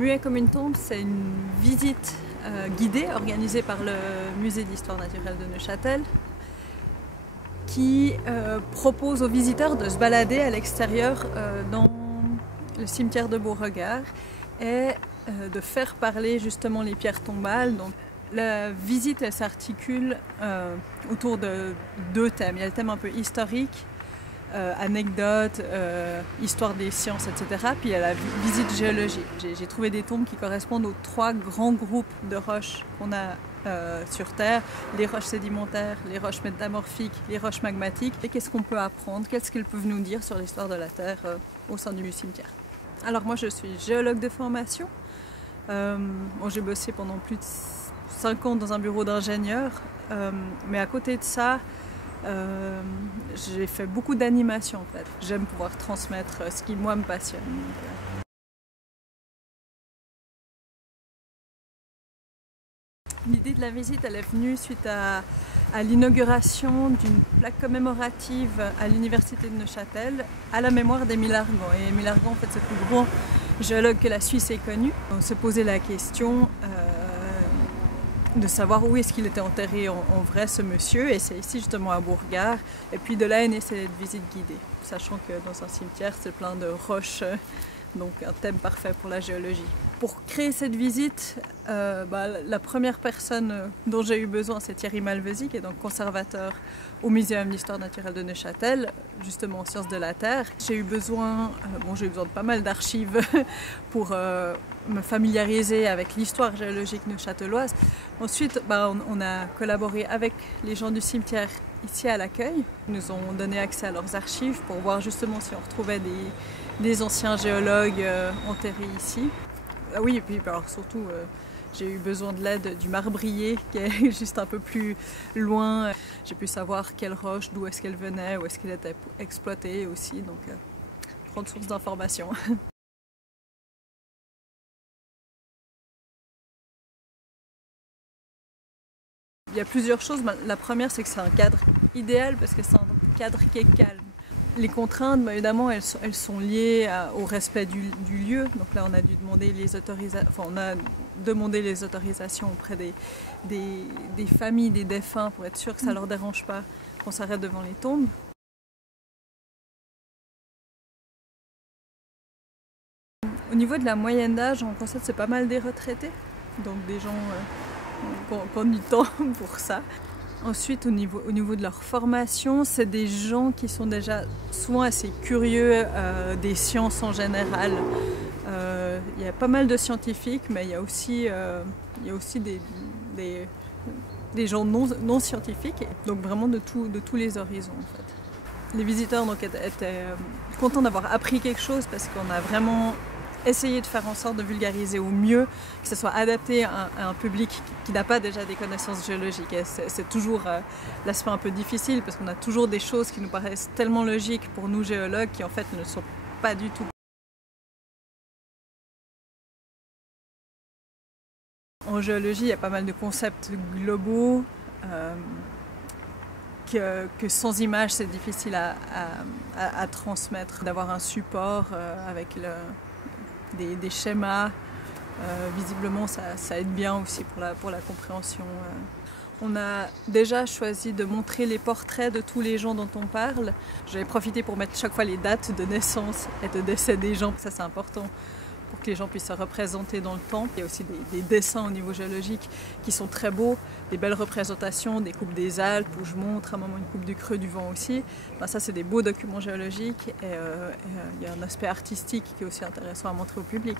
Muet comme une tombe, c'est une visite guidée organisée par le Musée d'histoire naturelle de Neuchâtel qui propose aux visiteurs de se balader à l'extérieur dans le cimetière de Beauregard et de faire parler justement les pierres tombales. Donc, la visite s'articule autour de deux thèmes. Il y a le thème un peu historique, anecdotes, histoire des sciences, etc. Puis il y a la visite géologique. J'ai trouvé des tombes qui correspondent aux trois grands groupes de roches qu'on a sur Terre, les roches sédimentaires, les roches métamorphiques, les roches magmatiques. Et qu'est-ce qu'on peut apprendre, qu'est-ce qu'elles peuvent nous dire sur l'histoire de la Terre au sein du cimetière. Alors moi je suis géologue de formation. J'ai bossé pendant plus de 5 ans dans un bureau d'ingénieur, mais à côté de ça, j'ai fait beaucoup d'animation en fait. J'aime pouvoir transmettre ce qui moi me passionne. L'idée de la visite, elle est venue suite à l'inauguration d'une plaque commémorative à l'université de Neuchâtel à la mémoire d'Émile Argan. Et Émile Argan, en fait, c'est le plus grand géologue que la Suisse ait connu. On s'est posé la question de savoir où est-ce qu'il était enterré en vrai, ce monsieur, et c'est ici justement à Beauregard. Et puis de là est née cette visite guidée, sachant que dans un cimetière c'est plein de roches, donc un thème parfait pour la géologie. Pour créer cette visite, la première personne dont j'ai eu besoin, c'est Thierry Malvezy, qui est donc conservateur au Muséum d'histoire naturelle de Neuchâtel, justement en sciences de la Terre. J'ai eu besoin de pas mal d'archives pour me familiariser avec l'histoire géologique neuchâteloise. Ensuite, on a collaboré avec les gens du cimetière ici à l'accueil. Ils nous ont donné accès à leurs archives pour voir justement si on retrouvait des anciens géologues enterrés ici. Ah oui, et puis surtout, j'ai eu besoin de l'aide du marbrier qui est juste un peu plus loin. J'ai pu savoir quelle roche, d'où est-ce qu'elle venait, où est-ce qu'elle était exploitée aussi, donc grande source d'informations. Il y a plusieurs choses. La première, c'est que c'est un cadre idéal parce que c'est un cadre qui est calme. Les contraintes, évidemment, elles sont liées au respect du lieu. Donc là, on a dû demander les autorisations auprès des familles des défunts pour être sûr que ça ne leur dérange pas qu'on s'arrête devant les tombes. Au niveau de la moyenne d'âge, on constate que c'est pas mal des retraités, donc des gens qui ont du temps pour ça. Ensuite, au niveau de leur formation, c'est des gens qui sont déjà souvent assez curieux des sciences en général. Il y a pas mal de scientifiques, mais il y a aussi des gens non scientifiques, donc vraiment de tous les horizons en fait. Les visiteurs étaient contents d'avoir appris quelque chose parce qu'on a vraiment essayé de faire en sorte de vulgariser au mieux, que ce soit adapté à un public qui n'a pas déjà des connaissances géologiques. Et c'est toujours l'aspect un peu difficile parce qu'on a toujours des choses qui nous paraissent tellement logiques pour nous géologues qui en fait ne sont pas du tout. En géologie, il y a pas mal de concepts globaux que sans images c'est difficile à transmettre, d'avoir un support avec des schémas, visiblement ça aide bien aussi pour la compréhension. On a déjà choisi de montrer les portraits de tous les gens dont on parle. J'avais profité pour mettre chaque fois les dates de naissance et de décès des gens, ça c'est important pour que les gens puissent se représenter dans le temps. Il y a aussi des dessins au niveau géologique qui sont très beaux, des belles représentations, des coupes des Alpes où je montre à un moment une coupe du creux du vent aussi. Ça c'est des beaux documents géologiques et il y a un aspect artistique qui est aussi intéressant à montrer au public.